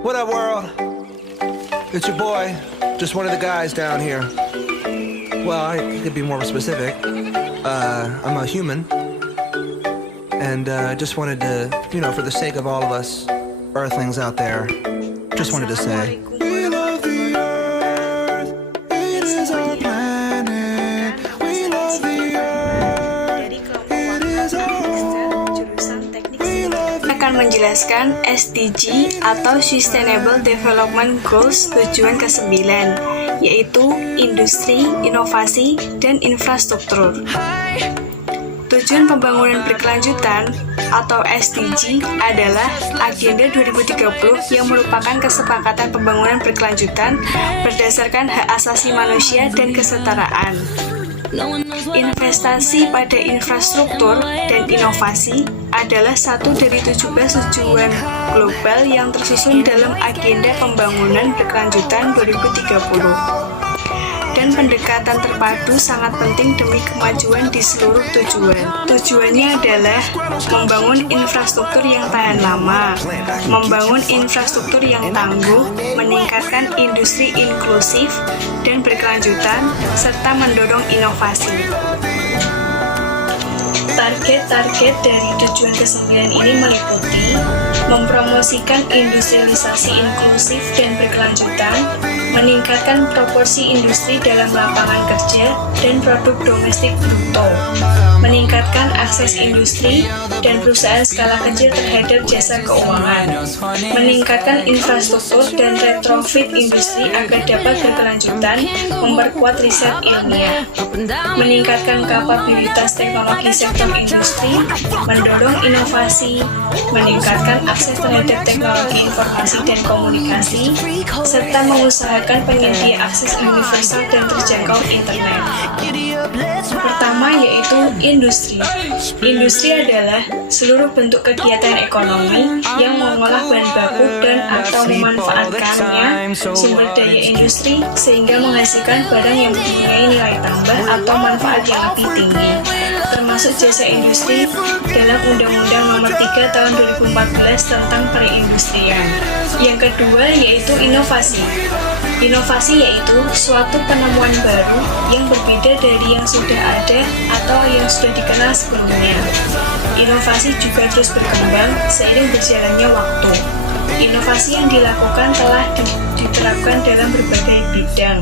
What up, world? It's your boy, just one of the guys down here. Well, I could be more specific. I'm a human, and just wanted to, for the sake of all of us Earthlings out there, just wanted to say. We love the Earth. It is our planet. We love the Earth. It is our home. Akan menjelaskan SDG atau Sustainable Development Goals tujuan ke-9, yaitu industri, inovasi, dan infrastruktur. Tujuan pembangunan berkelanjutan atau SDG adalah Agenda 2030 yang merupakan kesepakatan pembangunan berkelanjutan berdasarkan hak asasi manusia dan kesetaraan. Investasi pada infrastruktur dan inovasi adalah satu dari 17 tujuan global yang tersusun dalam Agenda Pembangunan Berkelanjutan 2030. Dan pendekatan terpadu sangat penting demi kemajuan di seluruh tujuan. Tujuannya adalah membangun infrastruktur yang tahan lama, membangun infrastruktur yang tangguh, meningkatkan industri inklusif dan berkelanjutan, serta mendorong inovasi. Target-target dari tujuan ke-9 ini meliputi mempromosikan industrialisasi inklusif dan berkelanjutan, meningkatkan proporsi industri dalam lapangan kerja dan produk domestik bruto, meningkatkan akses industri dan perusahaan skala kecil terhadap jasa keuangan, meningkatkan infrastruktur dan retrofit industri agar dapat berkelanjutan, memperkuat riset ilmiah, meningkatkan kapabilitas teknologi sektor industri, mendorong inovasi, meningkatkan akses terhadap teknologi informasi dan komunikasi, serta mengusahakan penyedia akses universal dan terjangkau internet. Pertama yaitu industri. Industri adalah seluruh bentuk kegiatan ekonomi yang mengolah bahan baku dan atau memanfaatkannya sumber daya industri sehingga menghasilkan barang yang mempunyai nilai tambah atau manfaat yang lebih tinggi, termasuk jasa industri dalam Undang-Undang Nomor 3 Tahun 2014 tentang perindustrian. Yang kedua yaitu inovasi. Inovasi yaitu suatu penemuan baru yang berbeda dari yang sudah ada atau yang sudah dikenal sebelumnya. Inovasi juga terus berkembang seiring berjalannya waktu. Inovasi yang dilakukan telah diterapkan dalam berbagai bidang.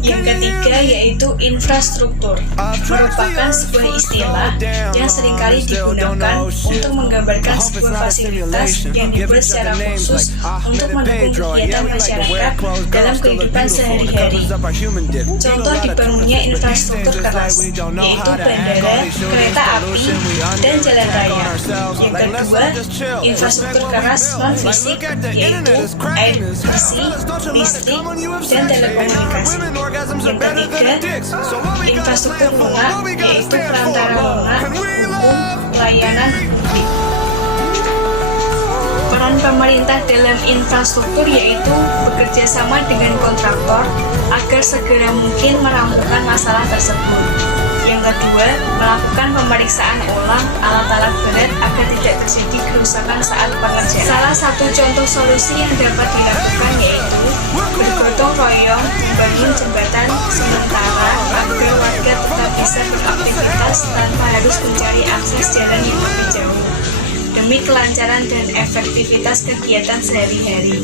Yang ketiga yaitu infrastruktur, merupakan sebuah istilah yang seringkali digunakan untuk menggambarkan sebuah fasilitas yang dibuat secara khusus untuk mendukung kegiatan masyarakat dalam kehidupan sehari-hari. Contoh dibangunnya infrastruktur keras, yaitu bandara, kereta api, dan jalan raya. Yang kedua, infrastruktur keras non-fisik, yaitu air bersih, listrik, dan telekomunikasi. Yang ketiga, infrastruktur lunak, yaitu perantara lunak, hukum, layanan publik. Peran pemerintah dalam infrastruktur yaitu bekerja sama dengan kontraktor agar segera mungkin merampungkan masalah tersebut. Yang kedua, melakukan pemeriksaan ulang alat-alat berat agar tidak terjadi kerusakan saat pengerjaan. Salah satu contoh solusi yang dapat dilakukan yaitu bergotong royong membangun jembatan sementara agar warga tetap bisa beraktivitas tanpa harus mencari akses jalan yang lebih jauh, demi kelancaran dan efektivitas kegiatan sehari-hari.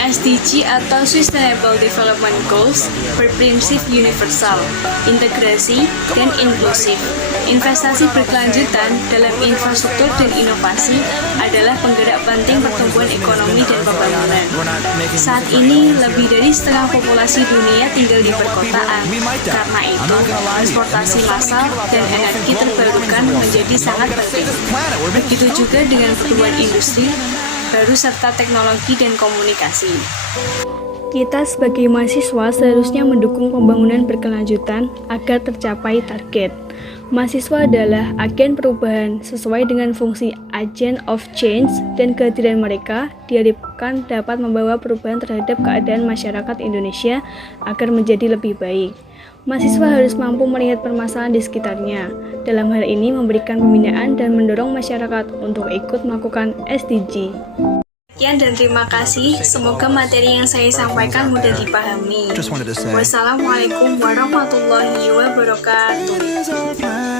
SDG atau Sustainable Development Goals berprinsip universal, integrasi, dan inklusif. Investasi berkelanjutan dalam infrastruktur dan inovasi adalah penggerak penting pertumbuhan ekonomi dan pembangunan. Saat ini, lebih dari setengah populasi dunia tinggal di perkotaan. Karena itu, transportasi massal dan energi terbarukan menjadi sangat penting. Begitu juga dengan pertumbuhan industri baru serta teknologi dan komunikasi. Kita sebagai mahasiswa seharusnya mendukung pembangunan berkelanjutan agar tercapai target. Mahasiswa adalah agen perubahan sesuai dengan fungsi agent of change dan kehadiran mereka diharapkan dapat membawa perubahan terhadap keadaan masyarakat Indonesia agar menjadi lebih baik. Mahasiswa harus mampu melihat permasalahan di sekitarnya. Dalam hal ini memberikan pembinaan dan mendorong masyarakat untuk ikut melakukan SDG. Sekian dan terima kasih. Semoga materi yang saya sampaikan mudah dipahami. Just wanted to say. Wassalamualaikum warahmatullahi wabarakatuh.